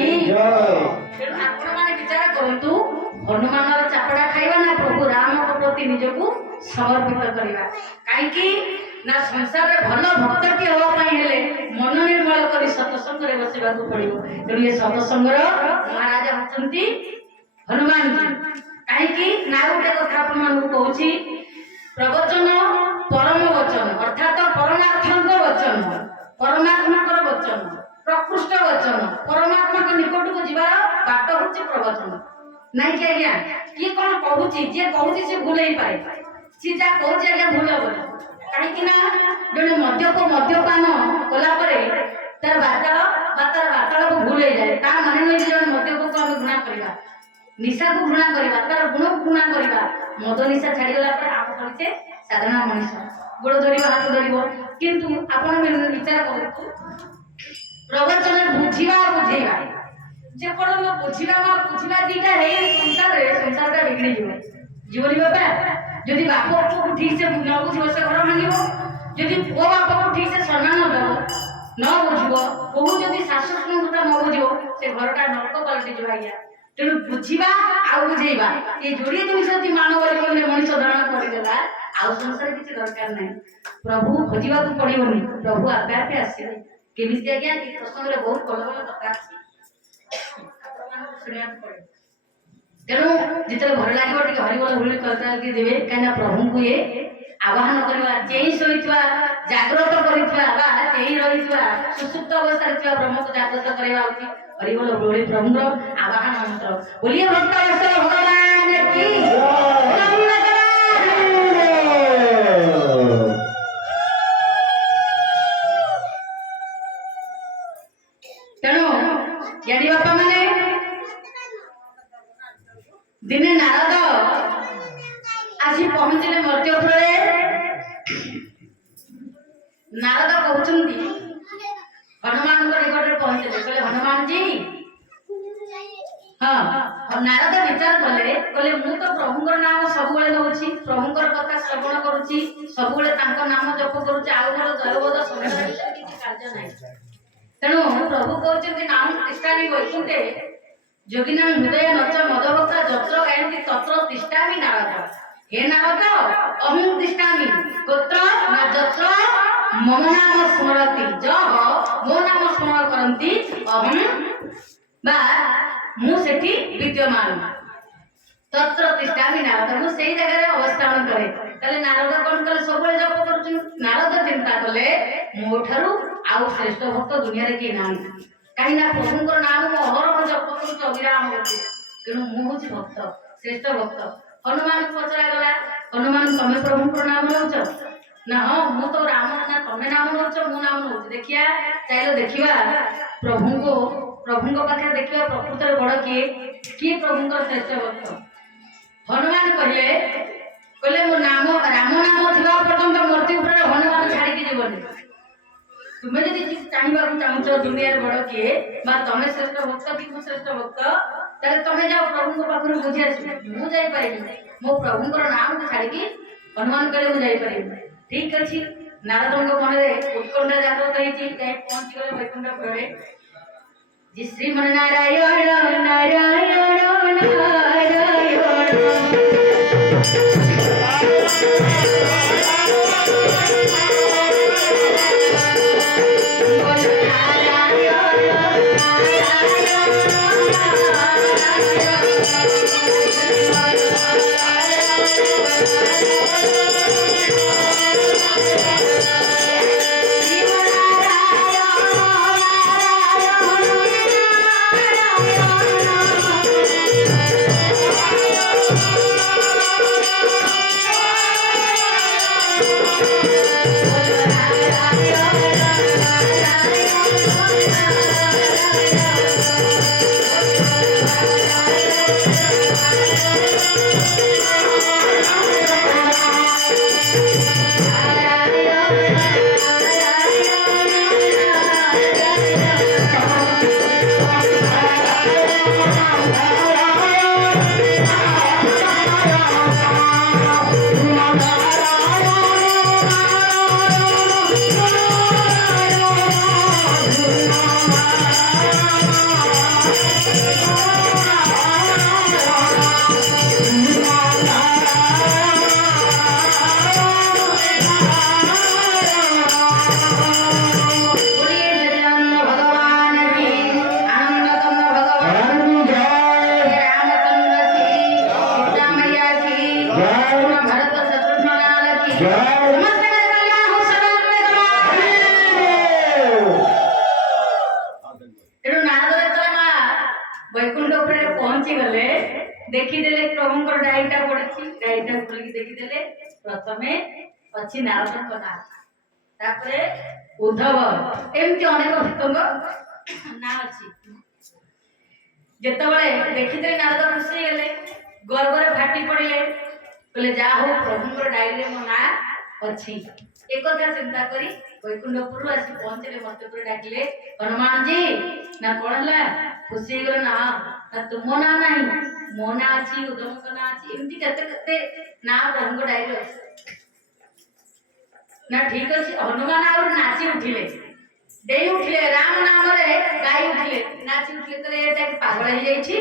की तेणु आपण माने विचार करंतु हनुमानर चापड़ा खाइबा ना प्रभु राम को प्रति निजकु समर्पित करिबा काई कि ना संसार रे भल भक्त के होवा पई हेले मन निर्मल करी सत्संग रे बसिबा को पड़िबो तेणु ये सत्संग रो महाराज हचंती हनुमान जी काई कि ना गोटे कथा आपण मानू कहूची प्रवचन परम वचन अर्थात परमार्थक वचन परमात्मा वचन प्रकृष्ट वचन परमात्मा के निकट को जीवार बाट होची प्रवचन नहीं कि आज्ञा किए कौन कहूची जे कहूची से भूल ही पाए सी जा कहूची आज्ञा भूल हो कहीं ना जड़े मद्यपान कला तार वार्तालाप को भूल हो जाए ता मन नहीं जन मद्यप को आम घृणा करवा निशा को घृणा करवा तार गुण को घृणा करवा मद निशा छाड़ीगला आम करछे साधारण मनीष गोड़ धरिब हाथ धरिब किंतु आपण विचार करतु प्रवचन बुझिबा बुझेबा जे पर्यंत बुझिबा दीटा है संसार का बिगड़ी जीवनी बाबा जदि बाप को ठीक से न बुझिब से घर भांगिब जदि पुओ बाप को ठीक से सम्मान दब न बुझिब बहु जदि शाशु कथा न बुझिब से घरटा नरक पलटि जीव आज्ञा तेणु बुझिबा आ बुझेबा ये जोड़ी जिनिस जदि मानव जीवन में मनीष धारण करदेला आउ संसार किसी दरकार नहीं प्रभु खोजा पड़ोनी प्रभु आपे आपे आसवे केमिति आज्ञा ये प्रसंग में बहुत भल भल कथा अच्छी तेणु जिते भल लगे टे हरिबोल हुली कविता देवे कहीं प्रभु को ये आवाहन करवा जे शोवा जाग्रत कर सुसुप्त अवस्था ब्रह्म को जाग्रत करवा हरिबोल हुली प्रभु आवाहन मंत्र बोलिए भक्त भगवान की तेणु ज्ञानी बापा माने दिने नारद आसी पहुंचले मर्त्यपुरे नारद कहउछंती हनुमान को निकट पहुंचले कहले हनुमान जी हां नारद विचार कले मु तो प्रभुकर नाम सबुले नउछि प्रभुकर कथा श्रवण करूछि सबुले तांको नाम जप करूछि आउ मोर दैवबोध संसार किछि कार्य नै तेणु प्रभु कहते नाम तिष्ठामि वैकुंठे जोगिना हृदय नच मदभक्ता जत्र गायन्ति तत्र तिष्ठामि नारद हे नारद अहं तिष्ठामि तत्र न जत्र मम नाम स्मरति जह मो नाम स्मरण करन्ति अहं बा मु सेठी विद्यमान तत्र तिष्ठामि नारद मु सेही जगह अवस्थान करे ताले नारद कोन कले सबले जप करूछ नारद चिंता कले मोठारु आउ श्रेष्ठ भक्त दुनिया रे के नाम कहीं ना प्रभुଙ୍କର नाम मो अहरह जप करूछ अविराम होती तेणु मु होछि भक्त श्रेष्ठ भक्त हनुमान पचरा गला हनुमान तमे प्रभुଙ୍କର नाम लउछ ना हां मु तो राम ना तमे नाम लउछ मु नाम लउछ देखिया चाइलो देखिबा प्रभुଙ୍କ पाखे देखिबा प्रकृत रे बड़ किए प्रभुଙ୍କର श्रेष्ठ भक्त हनुमान कहले मो नाम राम नाम थिबा पर्यंत मूर्ति ऊपर हनुमान छाड़ी के जीवन तुम्हें यदि चाहिए चाहूच दुनिया बड़ किए बा तमें श्रेष्ठ भक्त कि श्रेष्ठ भक्त ताले तमें जाओ प्रभु को पाखर बुझी आस मु जाई पारिबी मो प्रभु नाम को छाड़ी हनुमान कहले मु जाई पारिबी ठीक अछि नारद मन में उत्कंठा जागृत होती पहुंची गले वैकुंठ पुरे जी श्रीमन नारायण नारायण वैकुंठ पहुंची गले देखीदेले प्रभुंकर डायरीटा पड़ी डायरीटा खोलिक देखीदेले प्रथमे अच्छी नारदଙ୍କ नाम तापरे उद्धव एमती अनेक भक्तଙ୍କ ना अछि जेतबळे देखीदेले नारद खुशी गेले गर्वरे फाटी पड़िले कहले जा हो प्रभुंकर डायरी मो ना अछि एक कथा चिंता करी वैकुंठपुर आसी पहुंचले मते पुर डाकिले हनुमान जी ना कोणला खुशी गले ना ना तुम ना नहीं मो ना अछि उद्धव का ना अछि एमती कते कते ना प्रभुंकर डायरी अछि ना ठीक अछि हनुमान और नाची उठिले देई उठिले राम नाम रे गाई उठिले नाची उठिले तरे एटा पागल हो जाई छी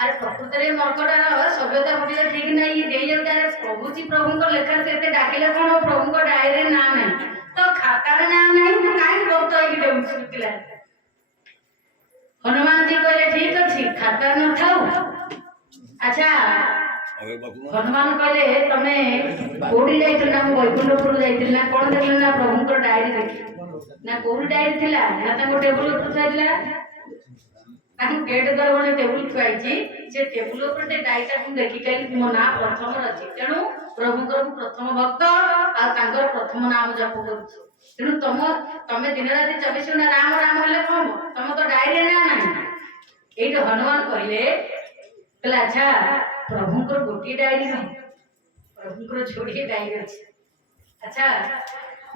अरे प्रकृत रे मर्कटार सभ्यता बुझिले ठीक नहीं देई जरे प्रभु जी प्रभुंकर लेखा से एते डाकिले कोन प्रभुंकर डायरी नाम नहीं तो खाता रे नाम नहीं तो काई भक्त होई देउ सुतिला हनुमान जी कहले ठीक अछि खाता न थाउ अच्छा हनुमान कहले तमे कोडी जाइथिल ना वैकुंठपुर जाइथिल ना कोन देखले ना प्रभुंकर डायरी देखि ना कोडी डायरी थिला ना ताको टेबल ऊपर थैला ताको गेट द्वार बोले टेबल थुआइची जे टेबल ऊपर ते डायरीटा हम देखि काई मो ना प्रथम अछि तेनु प्रभुंकर प्रथम भक्त आ तांकर प्रथम नाम जप करू तेनु तमे दिन राति 24 घंटा राम राम हेले कोन तमे तो डायरी ना नाही एतो हनुमान कहले कहले अच्छा प्रभुंकर गोटी डायरी नहीं प्रभुंकर छोड़ी डायरी अछि अच्छा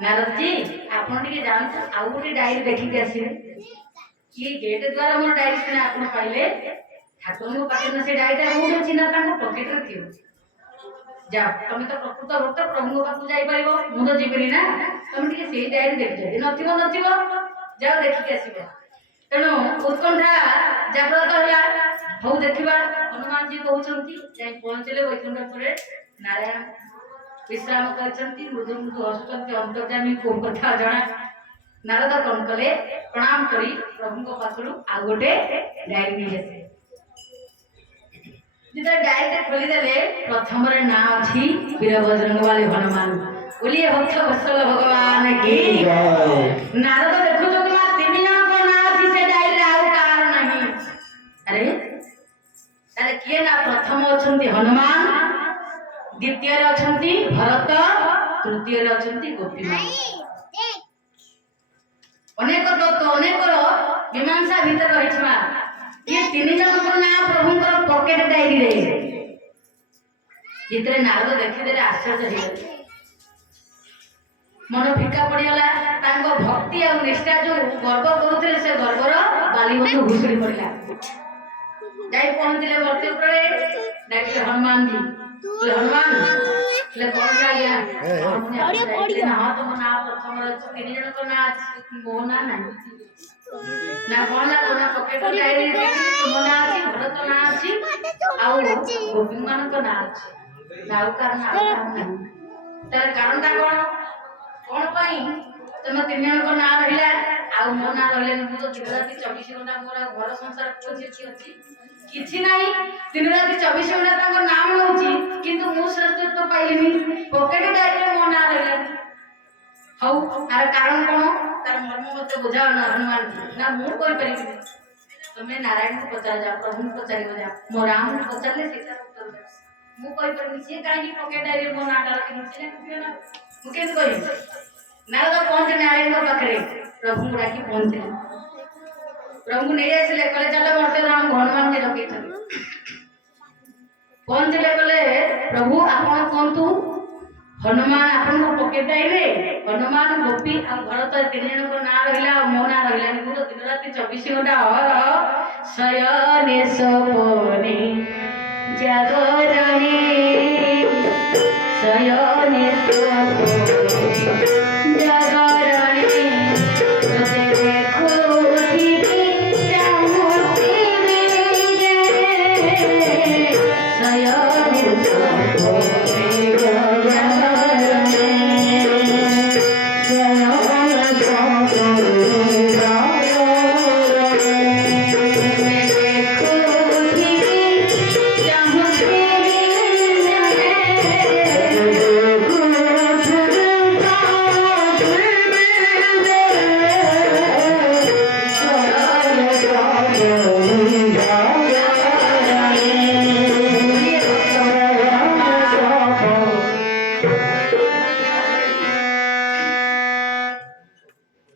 नारद जी आपण टिके जानत आउ गोटी डायरी देखि के आसीबे ये गेट द्वारा मोर डायरी से आपण पाइले ठाकुर को पाके न से डायरीटा कोन अछि ना ताको पॉकेट रे थियो जा तमे तो प्रकृत भक्त प्रभु पाकु जाई परिबो मु तो जीवनी ना तमे टिके से डायरी देख जे नथिबो नथिबो जाओ देखि के आसीबो तेणु उत्कंठा जागृत होला हौ देखिबा हनुमान जी कहउछंती जाई पहुंचले वैकुंठपुर नारायण विश्राम करछंती मृदु मृदु हसुचंती अंतर्जामी को कथा जणा नारद कौन कले प्रणाम करी प्रभु को पाखरु आ गोटे डायरी नि आसे जिता डायरी खोली देले प्रथम रे नाम अछि वीर बजरंग वाली हनुमान बोलिए भक्त वत्सल भगवान की जय नारद देखो जो मा तीन जन को नाम अछि से डायरी आउ कार नहीं अरे अरे किए ना प्रथम अछंती हनुमान द्वितीय रे अछंती भरत तृतीय रे अछंती गोपीनाथ अनेक तत्व अनेक मीमांसा भीतर रहिछमा ये तीन जन को ना प्रभुंकर पॉकेट डायरी रे जितरे नारद देखि देले आश्चर्य होइले मन फिका पड़िगला तांको भक्ति और निष्ठा जो गर्व करूथिले से गर्वर बाली बंधु घुसड़ी पड़िला जाई पहुंचले वर्ते ऊपर डाकले हनुमान जी हनुमान ले कौन जा गया अरे पड़ी ना हां तो ना प्रथम रे तीन जन को ना मोना नहीं ना कोना कोना पॉकेट डायरी तुम ना अछि भरत ना अछि आउ गोपी मान को ना अछि नाउ कारण नहीं तार कारणटा कोन पाई तमे तीन जन को ना रहिला आउ मो ना रहले मु तो दिन राति 24 घंटा मोरा घर संसार को जेछि अछि किछि नाही दिन राति 24 घंटा ताको नाम होछि किंतु मु श्रेष्ठत्व पाइलिनी पॉकेट डायरी मो ना रहले हौ तार कारण कोन तार मर्म मते बुझाओ ना हनुमान जी ना मु कोइ परिबे तमे नारायण को पचार जा प्रभु को पचारि बजा मो राम को पचारले सीता उत्तर दे मु कोइ परिबे से काई पॉकेट डायरी मो ना डाल के नीचे ना मु के कोइ नारद पहुंच नारायण को पाखरे प्रभु को डाकी पहुंचे प्रभु नहीं आसले कहले चलो मते राम हनुमान जी रखी पहुंचले कहले प्रभु आपण कोंतु हनुमान आपण को पॉकेट डायरी हनुमान गोपी आ भरत तीन जन को ना रहिला मो ना रहिला मु तो दिन राति 24 घंटा हर शयने सपने जागरणे शयने सपने जागरणे तुझे देखो ठीक जाऊं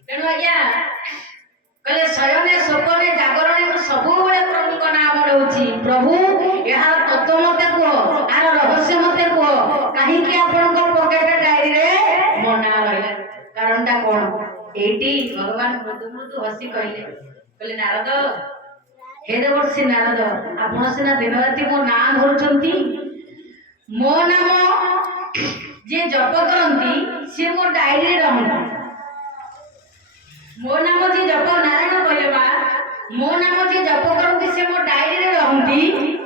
ତେଣୁ ଆଜ୍ଞା କହିଲେ ଶୟନେ ସ୍ୱପନେ ଜାଗରଣେ ମୁଁ ସବୁବେଳେ ପ୍ରଭୁଙ୍କ ନାମ ନେଉଛି। ପ୍ରଭୁ ଏହାର ତତ୍ତ୍ୱ ମତେ କୁହ, ଏହାର ରହସ୍ୟ ମତେ କୁହ, କାହିଁକି ଆପଣଙ୍କ ପକେଟ ଡାଏରୀରେ ମୋ ନାଁ ରହିଲା? କାରଣଟା କଣ? ଏଇଠି ଭଗବାନ ମୃଦୁ ମୃଦୁ ହସି କହିଲେ, ନାରଦ, ହେ ଦେବର୍ଷି ନାରଦ, ଆପଣ ସିନା ଦିନ ରାତି ମୋ ନାଁ ଧରୁଛନ୍ତି, ମୋ ନାମ ଯିଏ ଜପ କରନ୍ତି ସିଏ ମୋ ଡାଏରୀରେ ରହନ୍ତି। ମୋ ନାମ ଯିଏ ଜପ, ନାରାୟଣ କହିଲେ ମା, ମୋ ନାମ ଯିଏ ଜପ କରନ୍ତି ସେ ମୋ ଡାଏରୀରେ ରହନ୍ତି।